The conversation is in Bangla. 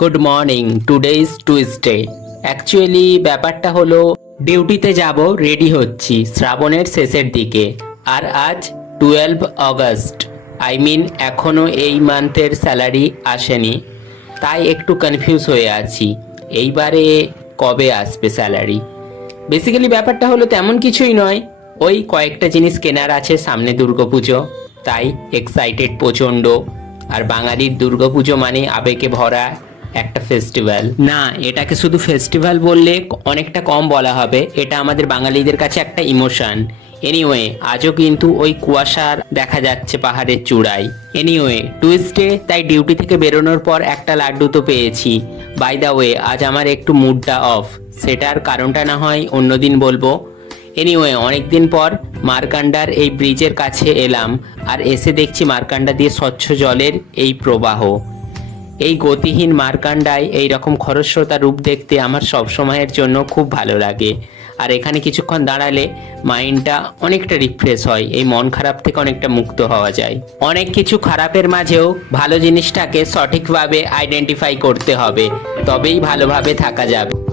Good morning. Today is Tuesday. Actually ব্যাপারটা হলো ডিউটিতে যাব, রেডি হচ্ছি শ্রাবণের শেষের দিকে। আর আজ 12 আগস্ট, আই মিন এখনও এই মান্থের স্যালারি আসেনি, তাই একটু কনফিউজ হয়ে আছি এইবারে কবে আসবে স্যালারি। বেসিক্যালি ব্যাপারটা হলো তেমন কিছুই নয়, ওই কয়েকটা জিনিস কেনার আছে, সামনে দুর্গাপুজো, তাই এক্সাইটেড প্রচণ্ড। আর বাঙালির দুর্গাপুজো মানে আবেগে ভরা একটা ফেস্টিভ্যাল। না, এটাকে শুধু ফেস্টিভ্যাল বললে অনেকটা কম বলা হবে, এটা আমাদের বাঙালিদের কাছে একটা ইমোশন। এনিওয়ে, আজও কিন্তু ওই কুয়াশার দেখা যাচ্ছে পাহাড়ের চূড়ায়। এনিওয়ে, টুইসডে, তাই ডিউটি থেকে বেরোনোর পর একটা লাড্ডু তো পেয়েছি। বাই দ্য ওয়ে, আজ আমার একটু মুডটা অফ, সেটার কারণটা না হয় অন্যদিন বলবো। এনিওয়ে, অনেকদিন পর মার্কান্ডার এই ব্রিজের কাছে এলাম, আর এসে দেখছি মার্কান্ডা দিয়ে স্বচ্ছ জলের এই প্রবাহ। এই গতিহীন মার্কান্ডায় এই রকম খরস্রোতা রূপ দেখতে আমার সব সময়ের জন্য খুব ভালো লাগে। আর এখানে কিছুক্ষণ দাঁড়ালে মাইন্ডটা অনেকটা রিফ্রেশ হয়, এই মন খারাপ থেকে অনেকটা মুক্ত হওয়া যায়। অনেক কিছু খারাপের মাঝেও ভালো জিনিসটাকে সঠিকভাবে আইডেন্টিফাই করতে হবে, তবেই ভালোভাবে থাকা যাবে।